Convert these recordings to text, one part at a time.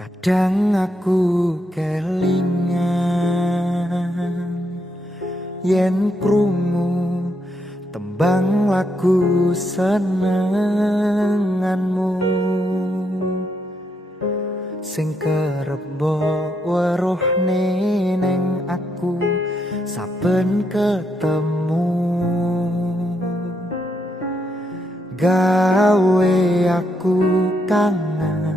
Kadang aku kelingan yen krungu tembang lagu senenganmu sing kerep weruh ning aku saben ketemu gawe aku kangen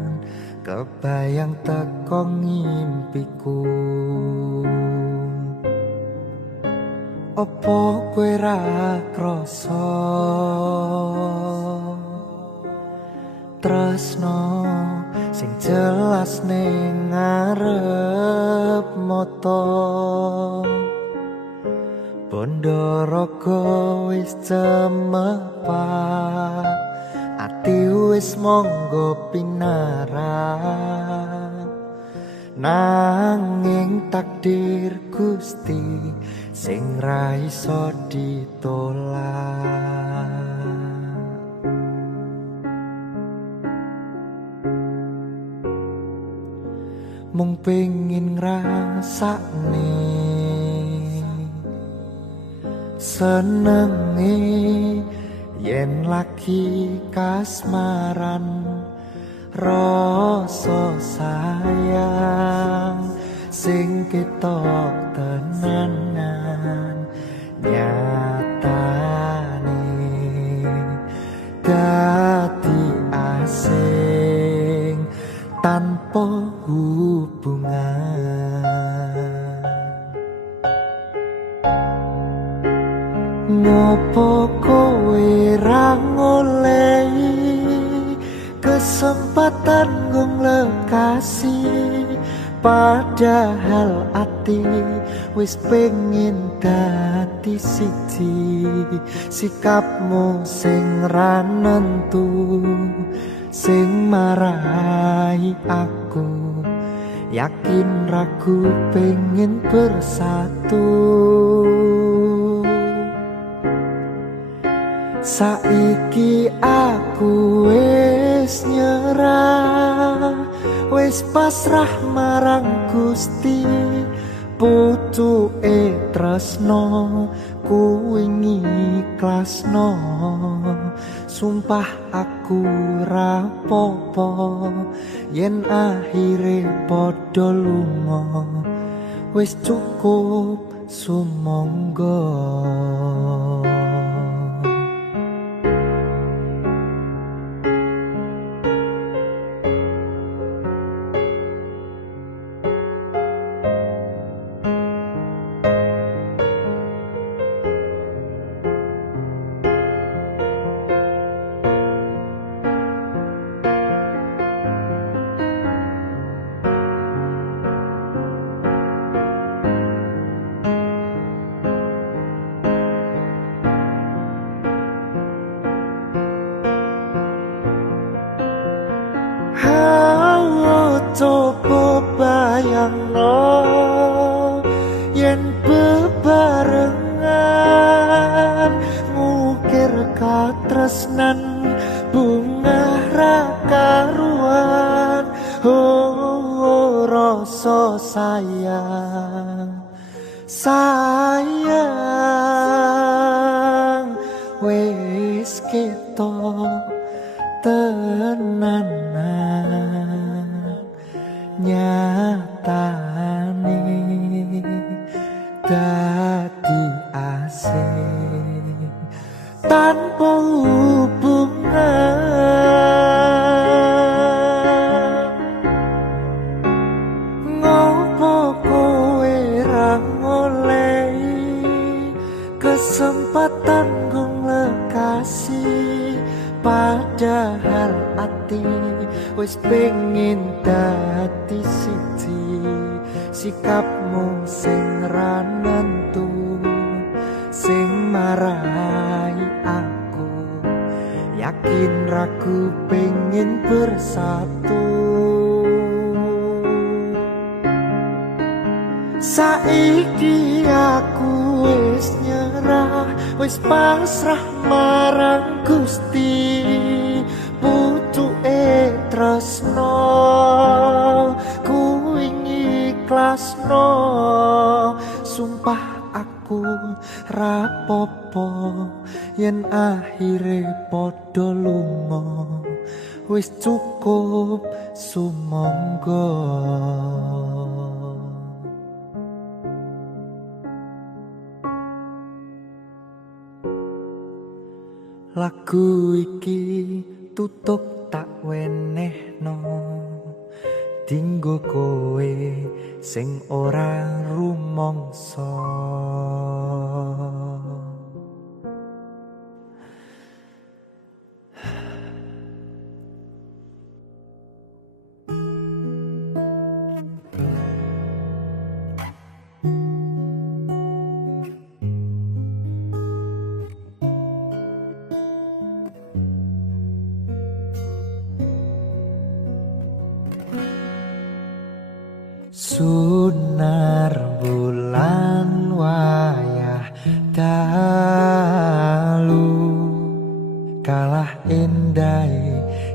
kebayang teko ngimpiku. Opo kowe ra krasa tresno sing jelas ning ngarep mata bondo raga wis cemepak ati wis monggo pinarak nanging takdir Gusti sing ra iso ditolak. Mung pengin ngrasakne senenge yen lagi kasmaran rasa sayang sing ketok tenanan nyatane dadi asing tanpa hubungan. Ngopo kowe ra ngolehi kesempatan nggung lekasi padahal ati wis pengin dadi siji sikapmu sing ra nentu sing marai aku yakin ragu pengen bersatu. Saiki aku wis nyerah wis pasrah marang Gusti putuke tresno kuwi ngiklasno sumpah aku ra popo yen akhire padha lunga wis cukup sumangga. Coba bayangno yen bebarengan ngukir katresnan bunga ra karuan rasa sayang wis ketok tenanan nyatane dadi asing tanpa hubungan. Ngopo kowe ra ngolehi kesempatan nggung lekasi padahal ati wis pengin dadi siji sikapmu sing ra nentu sing marai aku yakin ragu pengen bersatu. Saiki aku wis nyerah wis pasrah marang Gusti putuke tresno ikhlasno. Sumpah aku rapopo yen akhire padha lunga. Wis cukup sumangga. Lagu iki tutup tak wenehno dinggo kowe sing ora rumangsa. Sunar bulan wayah dalu kalah endah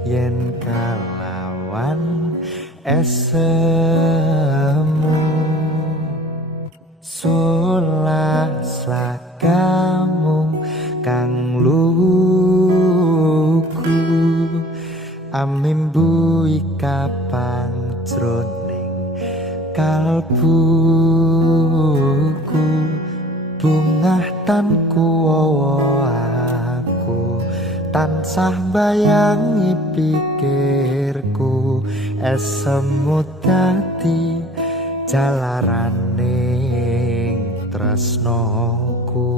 yen kalawan esemu. Solas lagamu kang luku amimbu kapang jroning kalbuku. Bungah tanku aku tansah bayangi pikirku. Esemu dadi jalaraning tresnoku.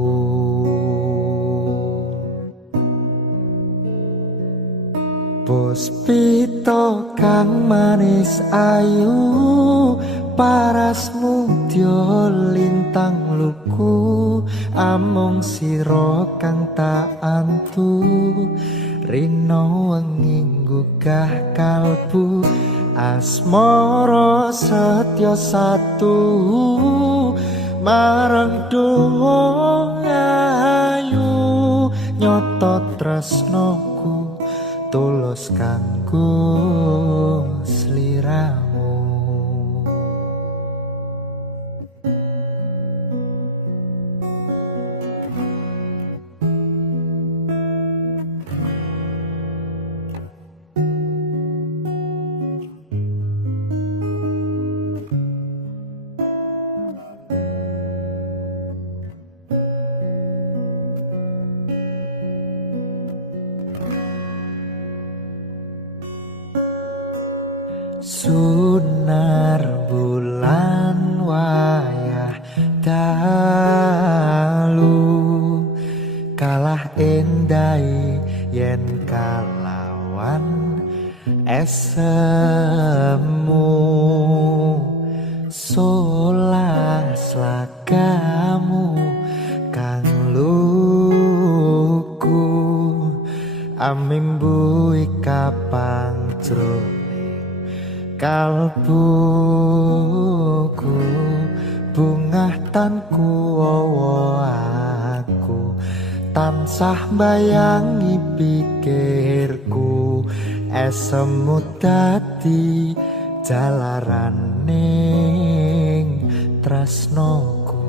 Puspita kang manis ayu parasmu dya lintang luku. Amung sira kang tak antu rina wengi nggugah kalbu. Asmara setya satu marang dowo ayu. Nyoto tresnoku tulus kanggo sliramu. Sunar bulan wayah dalu kalah endai yen kalawan esemu. Solas lagamu kang luku amimbu kapang jroning kalbuku. Bungah tanku aku tansah bayangi pikirku. Esemu dadi jalaraning tresnoku.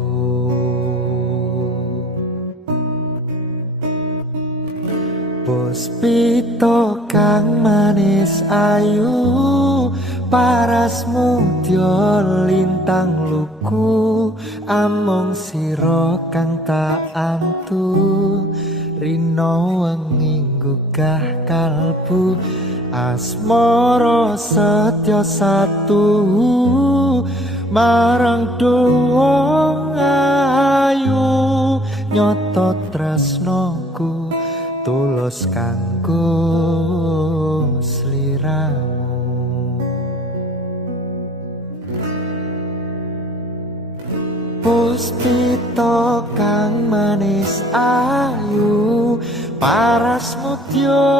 Puspita kang manis ayu parasmu dya lintang luku. Amung sira kang tak antu rina wengi nggugah kalbu. Asmara setya satu marang dowo ayu. Nyoto tresnoku tulus kanggo sliramu. Puspita kang manis ayu parasmu dya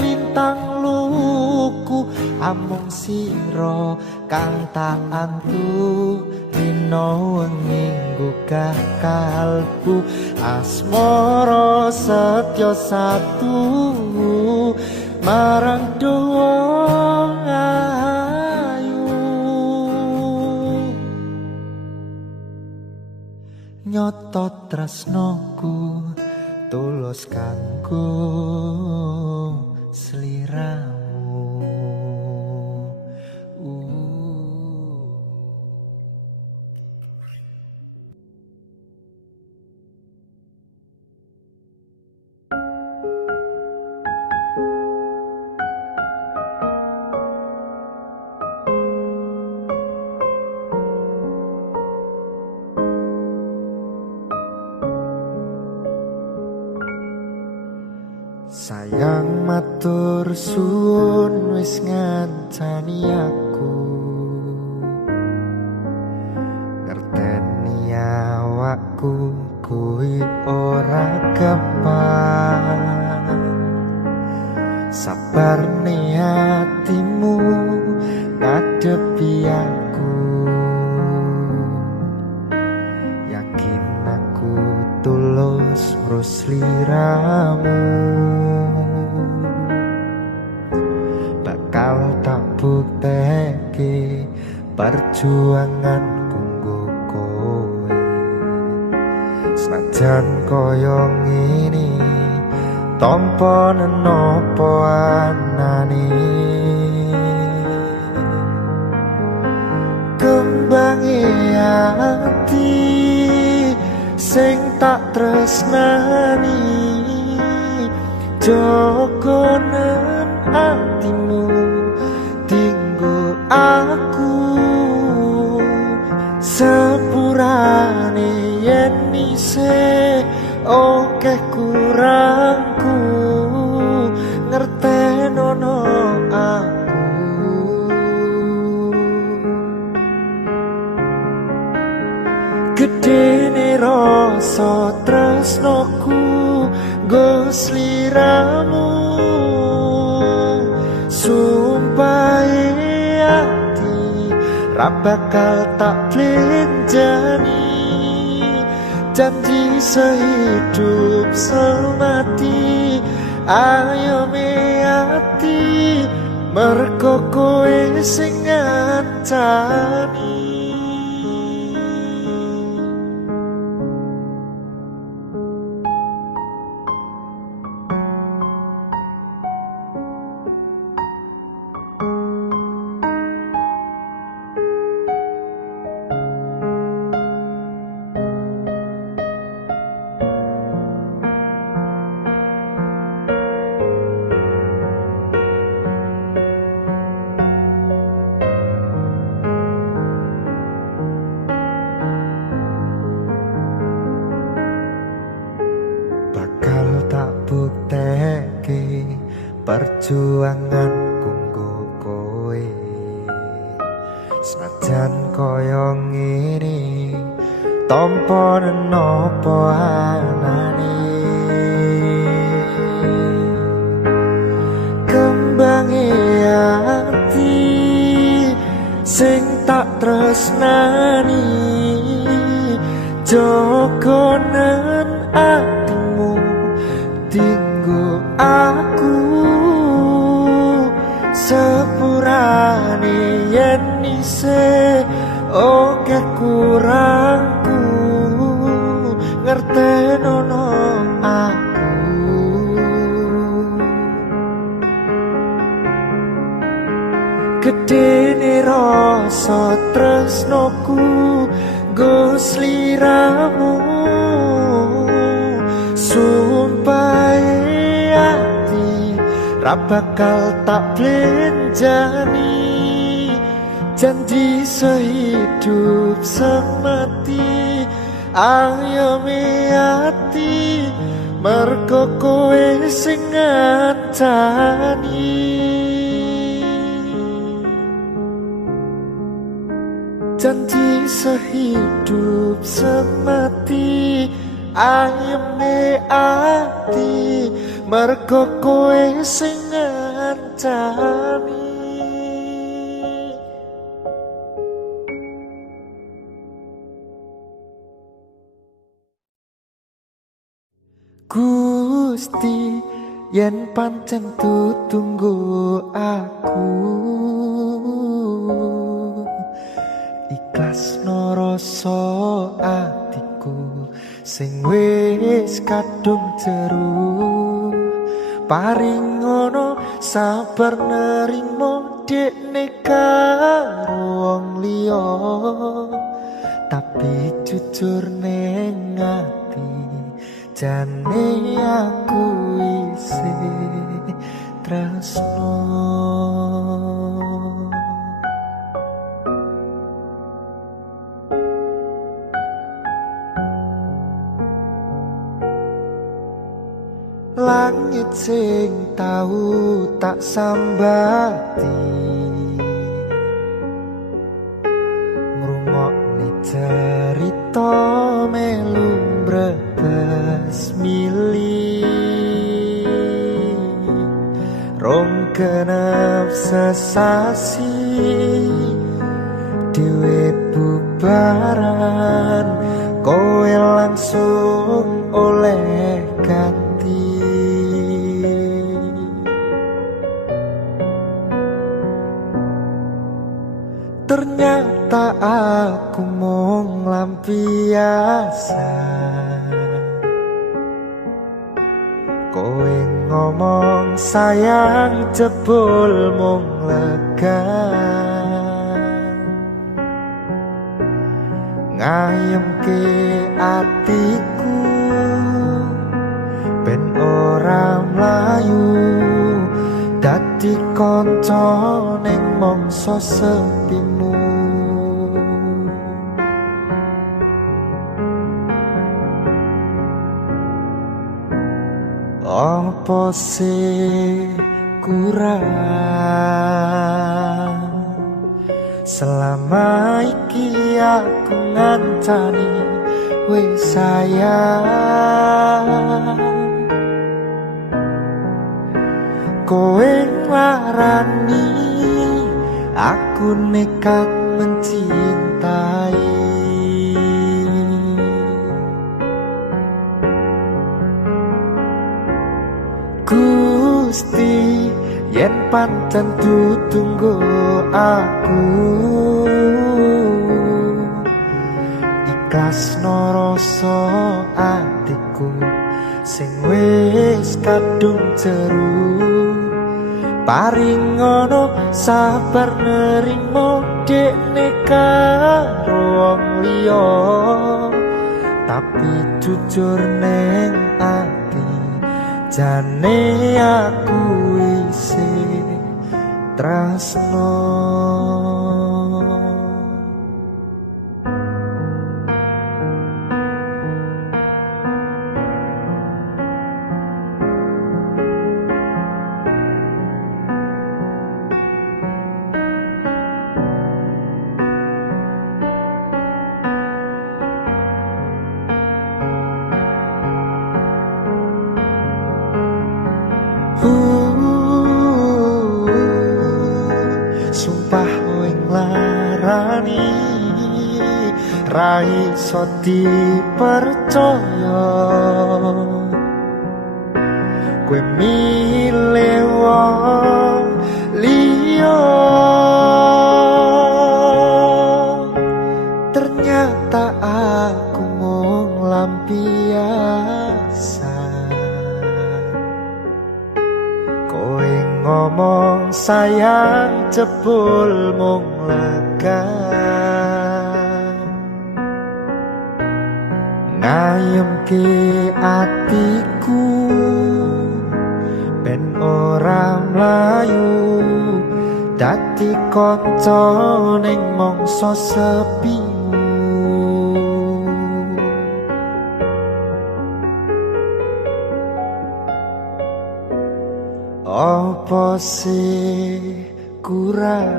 lintang luku. Amung sira kang tak antu rina wengi nggugah kalbu. Asmara setya satu marang dowo ayu. tresnoku tulus kanggo sliramu. Sayang matur suwun wis ngancani aku, ngerteni awakku kuwi ora gampang. Sabarne hatimu ngadepi aku, yakin aku tulus ngurus sliramu. Bakal tak bukteke perjuangan kanggo kowe, senajan koyo ngene tanpa napa anane. Kembange ati sing tak tresnani, jogo nang atimu tinggo aku, sepurane yen isih akeh kurangku, ngertenono aku. Gedene rasa tresnoku nggo sliramu, sumpah hati ra bakal tak blenjani, janji sehidup semati. Ayo me ati mergo kowe sing ngancani. Bukteke perjuangan kanggo kowe, senajan koyo ngene tanpa napa anane. Kembange ati sing tak tresnani, jogo nang atimu tinggo aku, sepurane yen isih akeh kurangku, ngertenono aku. Gedene rasa tresnoku nggo sliramu, sumpah hati ra bakal tak blenjani, janji sehidup semati. Ayo me ati mergo kowe sing ngancani, janji sehidup semati. Ayemne ati mergo kowe sing ngancani. Gusti yen pancen tutunggu aku, ikhlas no rasa atiku sing kadung jeru paring ngono sabar nerimo dekne karo wong liya tapi jujur ning ati jane aku isih tresno. Langit sing tau tak sambati ngrungokne cerita melu mbrebes mili rong genep sesasi dhewe bubaran kowe langsung oleh ganti. Ternyata aku mung lampiasan kowe ngomong sayang jebul mung lega ngayemke atiku ben ora mlayu dadi kanca ning mangsa sepimu. Apa sih kurang selama iki aku ngancani wis sayang kowe nglarani aku nekat mencintai. Gusti yen pancen ditunggu aku ikhlasno rasa atiku sing wis kadung jeru paring ngono sabar nerimo dekne karo wong liya tapi jujur ning ati jane aku isih tresno. Sumpah wing larani ra iso dipercaya kowe milih wong liya ternyata aku mung lampiasan kowe ngomong sayang jebul mung lega ngayemke atiku ben ora mlayu dadi kanca ning mangsa sepimu. Apa sih kurang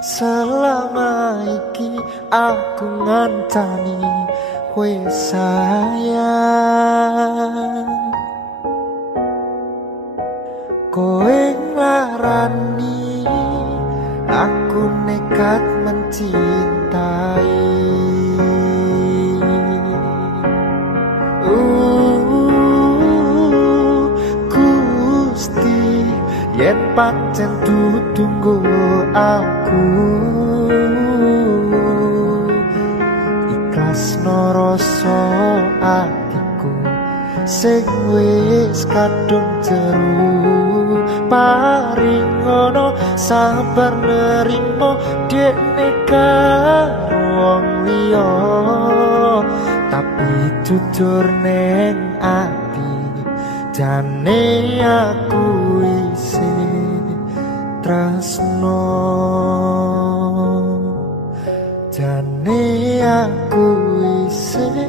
selama iki aku ngancani wis sayang kowe nglarani aku nekat mencintai. Gusti yen pancen ditunggu aku tresno rasa atiku sing wis kadung jeru paringono sabar nerimo dekne karo wong liya tapi jujur neng ati jane aku isih tresno jane aku isih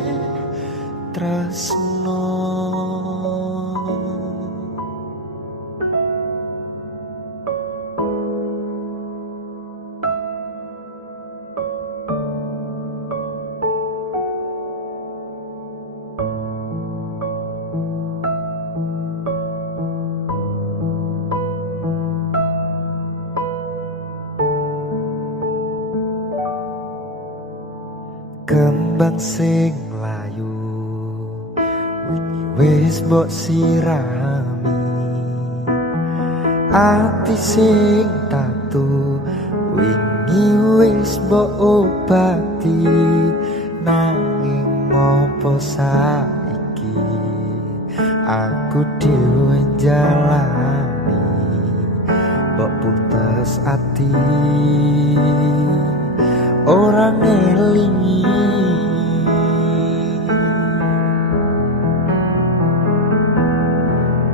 tresno. Kembang sing layu wingi wis mbok sirami ati sing tatu wingi wis mbok obati nanging ngopo saiki aku dhewe jalani mbok puntes ati ora ngelingi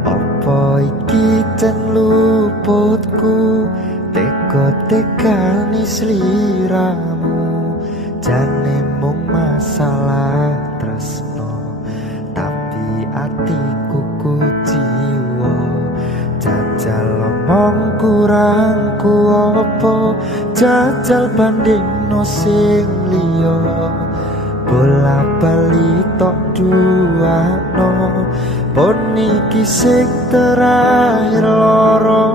apa iki jan luputku teka-tekani sliramu jane mung masalah tresno tapi atiku kujiwa jajal omong kurangku apa jajal banding no sing liya bola bali tok duano pon iki sing terakhir loro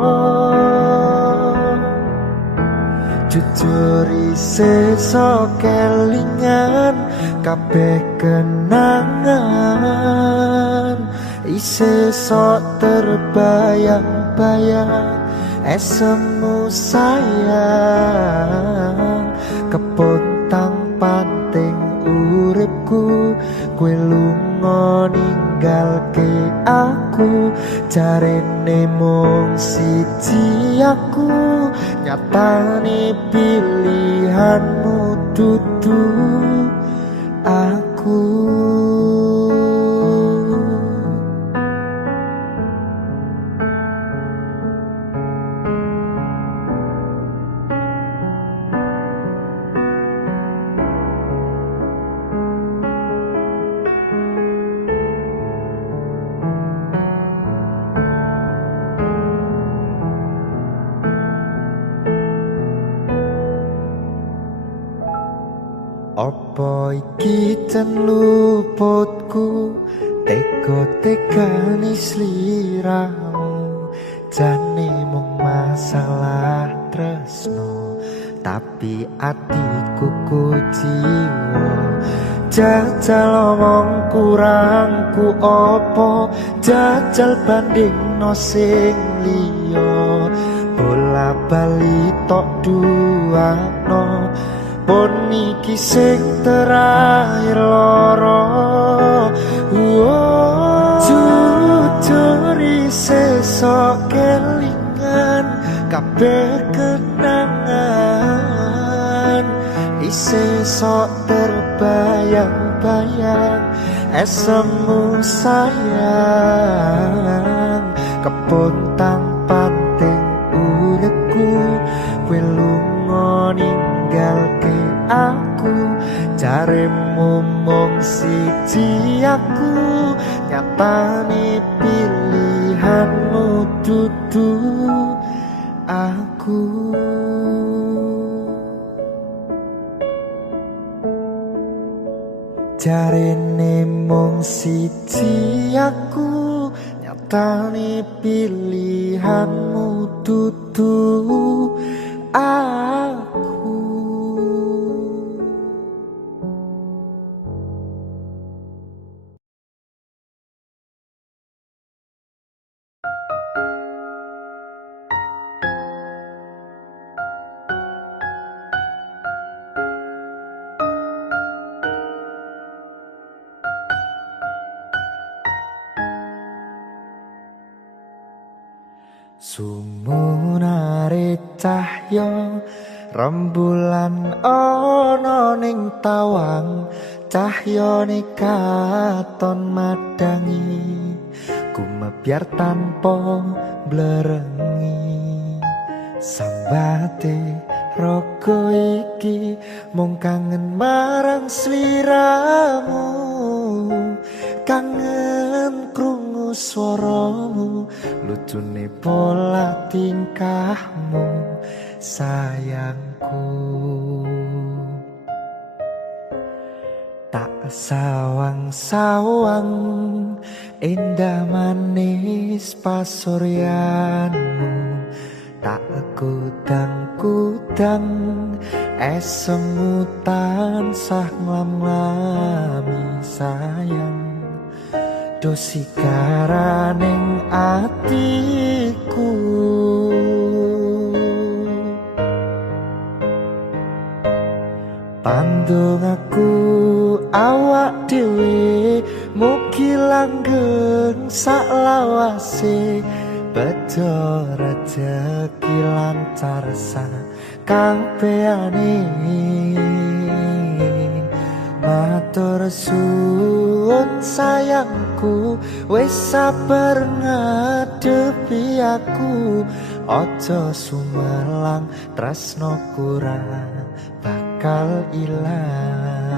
jujur isih sok kelingan kabeh kenangan isih sok terbayang-bayang esemu sayang kepontang panting uripku kowe lunga ninggalke aku jarene mung siji aku nyatane pilihanmu dudu aku. Apa iki jan luputku teka-tekani sliramu jane mung masalah tresno tapi atiku kujiwa jajal omong kurangku apa jajal banding no sing liya bola bali tok duano pon iki sing terakhir loro jujur isih sok kelingan kabeh kenangan isih sok terbayang-bayang esemu sayang kepontang panting uripku kowe lunga ninggalke aku jaremu mung siji aku nyatane pilihanmu dudu aku. Jarene mung siji aku nyatane pilihanmu dudu aku. Sumunare cahya rembulan ana ning tawang, cahyane katon madangi gumebyar tanpa blerengi. Sambate raga iki mung kangen marang sliramu, kangen krungu swaramu, lucune pola tingkahmu sayangku. Tak sawang-sawang indah manis pasuryanmu, tak kudang-kudang esemu tansah nglam-nglami sayang. Dosi karaning atiku, pandung aku awak dhewe, mugi langgeng saklawase, bejo rejeki lancar sakabehane. Matur suwun sayangku, wis sabar ngadepi aku, aja sumelang tresnoku ra bakal ilang.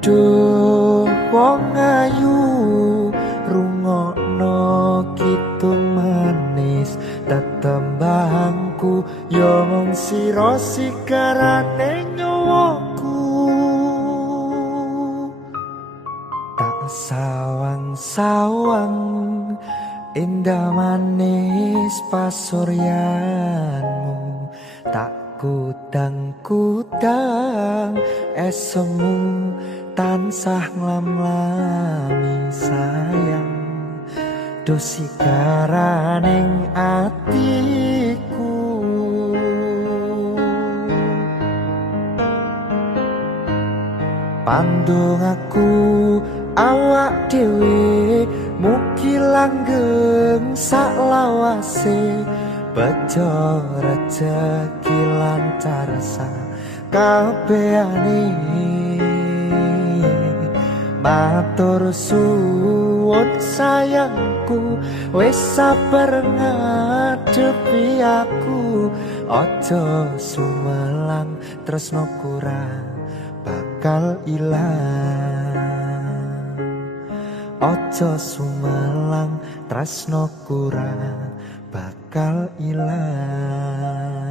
Duh wong ayu, rungokno kidung manis, tetembangku yo mung sira sikarane nyawaku. Tak sawang-sawang indah manis pasuryanmu, tak kudang-kudang esemu tansah nglam-nglami sayang. Dosi karaning atiku, pandung aku awak dhewe, mugi langgeng saklawase, bejo rejeki lancar sakabehane. Matur suwun sayangku, wis sabar ngadepi aku, aja sumelang tresnoku ra bakal ilang. Aja sumelang tresnoku ra bakal ilang.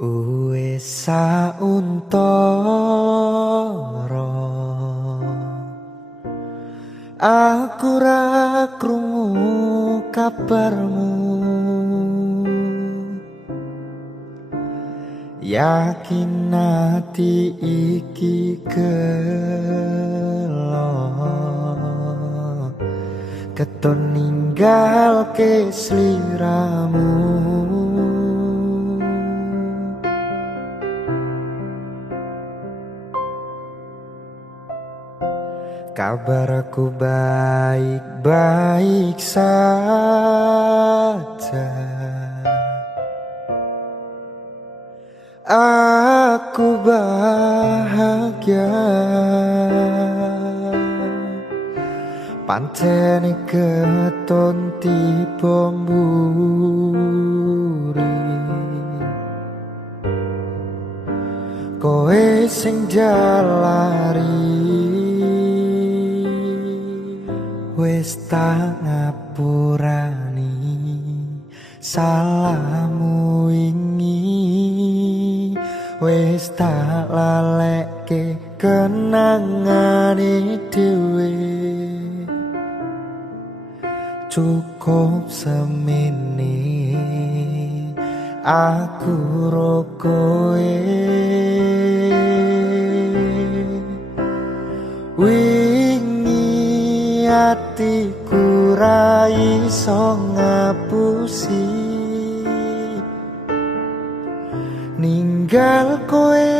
Wis sauntara aku ra krungu kabarmu, yakin ati iki gelo keton ninggalke sliramu. Kabarku baik-baik saja, aku bahagia. Pancene keton tiba mburi, kowe sing jalari. Wis tak ngapurani salahmu wingi, wis tak lalekke kenangane dhewe. Cukup semene aku ro kowe, wingi atiku ra iso ngapusi ninggal kowe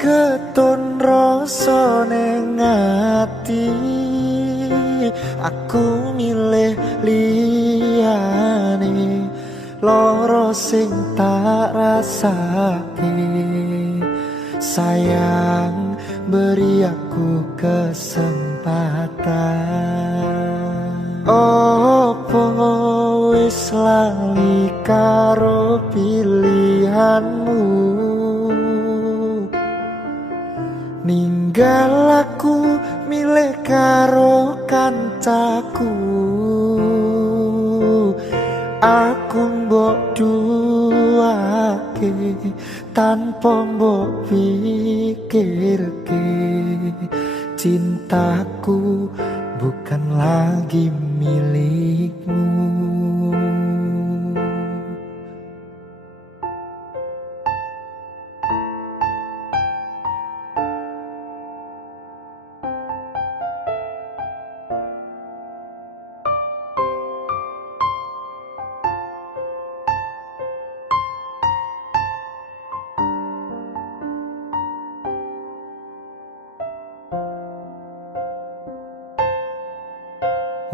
keton rasa ning ati. Aku milih liyane loro sing tak rasake. Sayang, beri aku kesempatan. Opo wis lali karo pilihanmu, ninggal aku milih karo kancaku. Aku mbok duake tanpa mbok pikirke. Cintaku bukan lagi milikmu.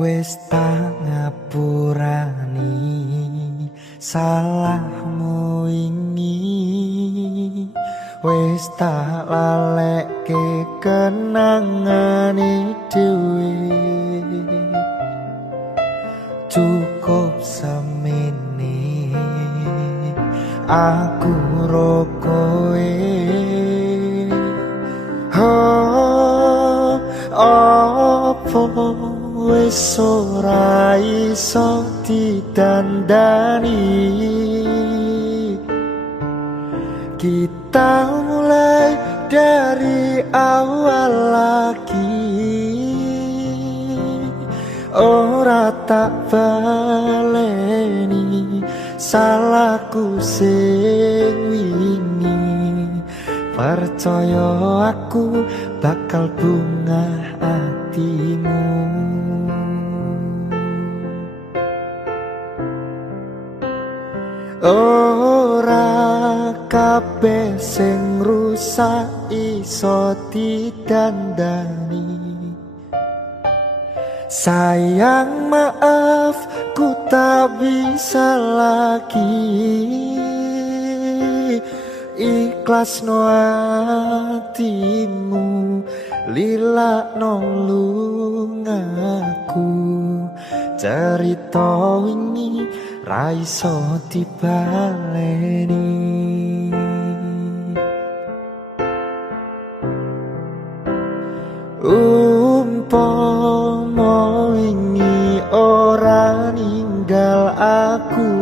Wis tak ngapurani salahmu wingi, wis tak lalekke kenangane dhewe. Cukup semene aku ro kowe. Opo wis ora iso ditandani, kita mulai dari awal lagi. Ora tak baleni salahku sing wingi. Percaya aku bakal bungah hatimu. Ora kabeh sing rusak iso ditandani. Sayang, maaf, ku tak bisa lagi. Ikhlas no hatimu, lila no lungaku. Cerita wingi ra iso dibaleni. Umpama wingi ora ninggal aku,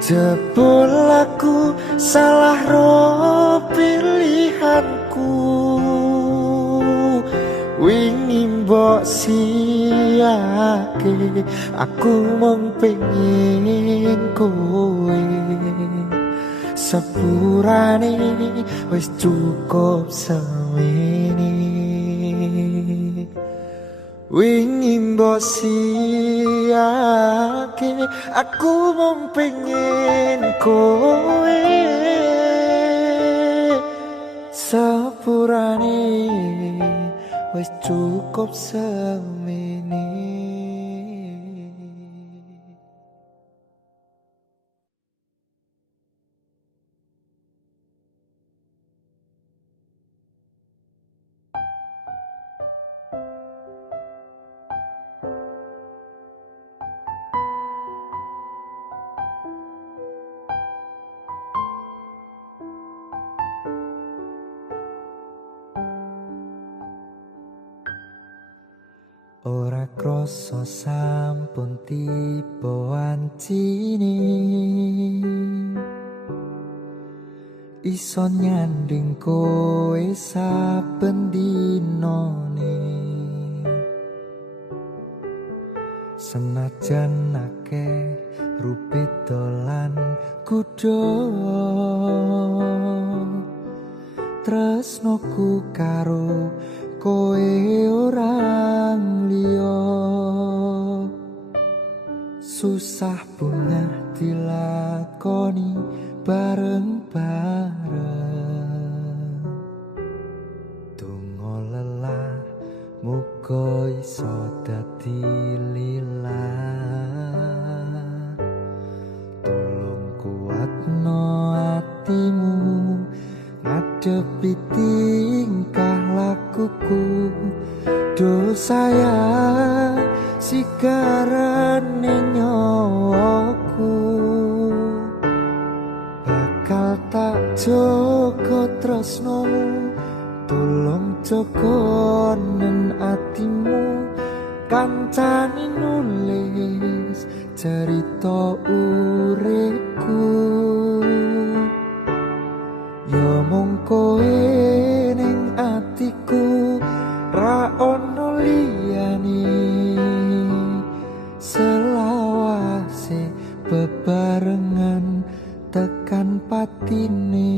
jebul aku salah ro pilihanku. Wingi mbok siake, aku mung pengen kowe. Sepurane wis cukup semene. Wingi mbok siake, aku mung pengen kowe. Sepurane wis cukup semene. ora krasa sampun tiba wancine iso nyanding kowe saben dinane senajan akeh rupit dolan kudo tresnoku karo kowe orang liya susah bunga dilakoni bareng-bareng donga lelah muga iso dadi lillah tolong kuatno atimu ngadepi tingkah lakuku dosaya sigarane nyawaku bakal tak jaga tresnomu tolong jaga nen atimu kancani nulis cerita uripku yo mung kowe ning atiku ra ono liyane selawase bebarengan tekan patine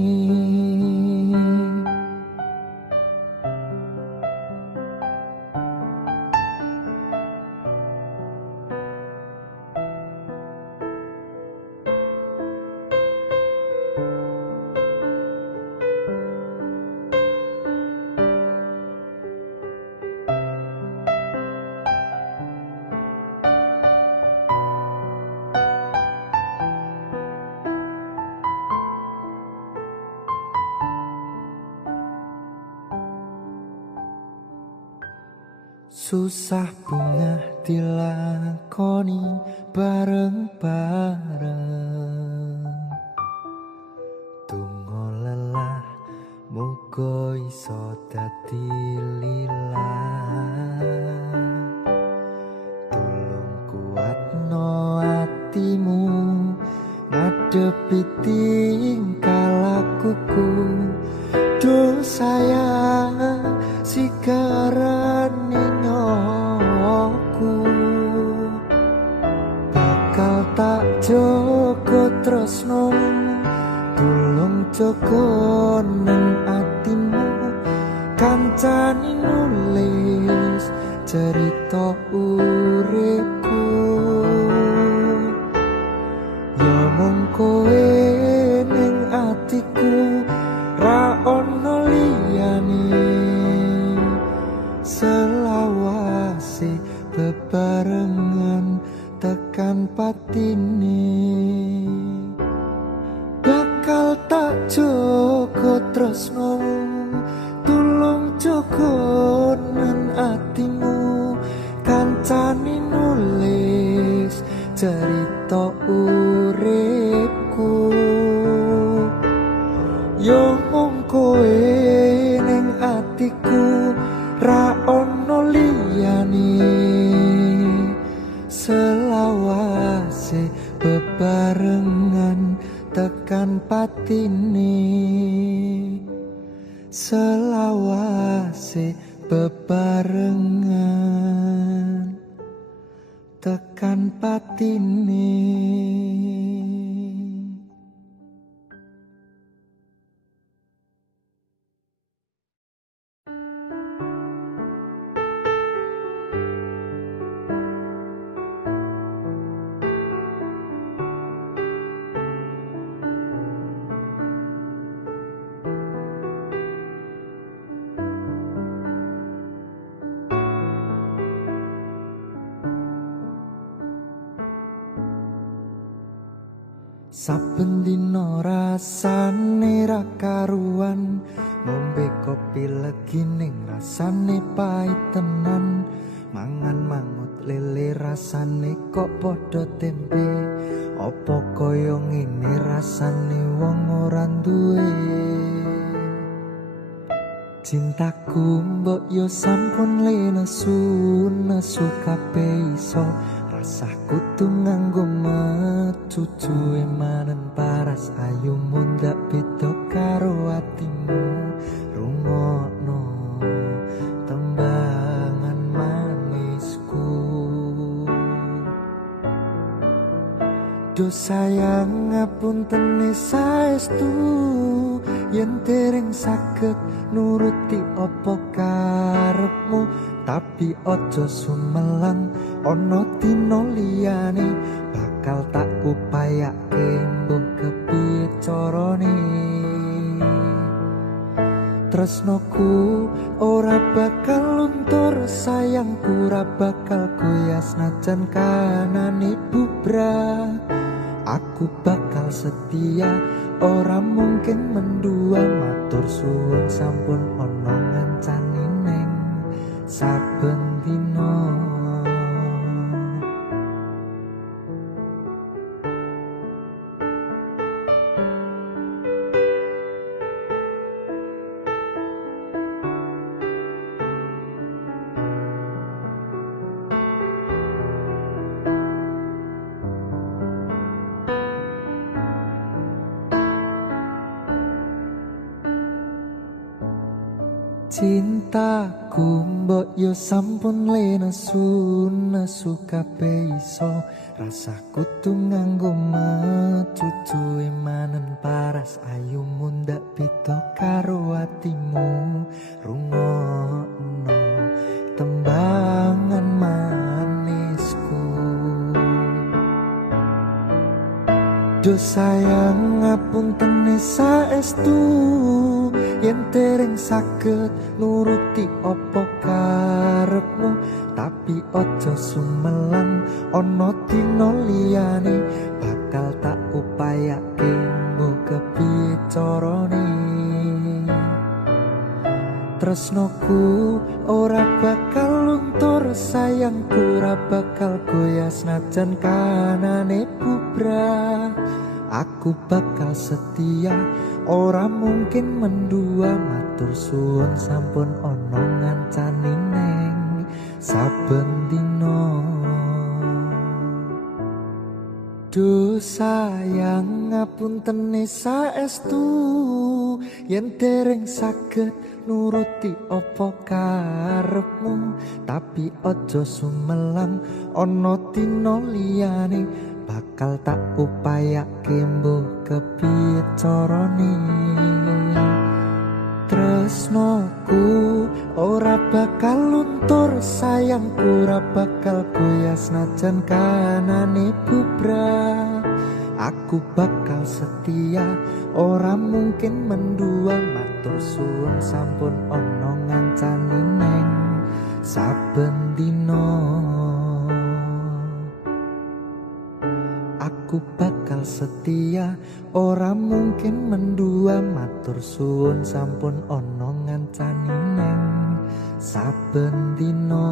susah bunga dilakoni bareng-bareng donga lelah muga iso dadi lillah tolong kuatno atimu ngadepi tingkah lakuku dosaya sigarane nyawaku bakal tak jaga tresnomu tulung jaga nang atimu kancani nulis cerita uripku ya mung kowe ning atiku ra ono liyane selawase bebarengan tekan patine bakal tak jaga tresnomu tulung jaga nen atimu kancani nulis cerita uripku yo mung kowe ning atiku ra ono liyane selawase bebarengan tekan patine selawase bebarengan tekan patine. Saben dina rasane ra karuan ngombe kopi legi ning rasane pahit tenan mangan mangut lele rasane kok padha tempe apa kaya ngene rasane wong ora duwe Cintaku mbok yo sampun le nesu kabeh iso rasaku tuh nganggo metu manen paras ayu mundak beda karo atimu rungokno tembangan manisku. Do sayang ngapunten saestu yen dereng saged nuruti apa karepmu, tapi ojo sumelang ana dina liyane bakal tak upayake mbok kepiye carane. Tresnoku ora bakal luntur, sayangku ora bakal goyah senajan kanane bubrah. Aku bakal setia, ora mungkin mendua, matur suwun sampun ana ngancani neng saben dina. Cintaku mbok yo sampun le nesu kabeh iso rasaku tuh nganggo metu manen paras ayu mundak beda karo atimu rungokno tembangan manisku. Do sayang ngapunten saestu yen dereng saged nuruti apa karepmu, tapi ojo sumelang ana dina liyane bakal tak upayake mbok kepiye carane. Tresnoku ora bakal luntur, sayangku ora bakal goyah senajan kanane bubrah. Aku bakal setia, ora mungkin mendua, matur suwun sampun ana ngancani neng saben dina. Do sayang ngapunten saestu yen dereng saged nuruti apa karepmu, tapi ojo sumelang ana dina liyane bakal tak upayake mbok kepiye carane. Tresnoku ora bakal luntur, sayangku ora bakal goyah senajan kanane bubrah. Aku bakal setia, ora mungkin mendua, matur suwun sampun ana ngancani neng saben dina. Aku bakal setia, ora mungkin mendua, matur suwun sampun ana ngancani neng saben dina.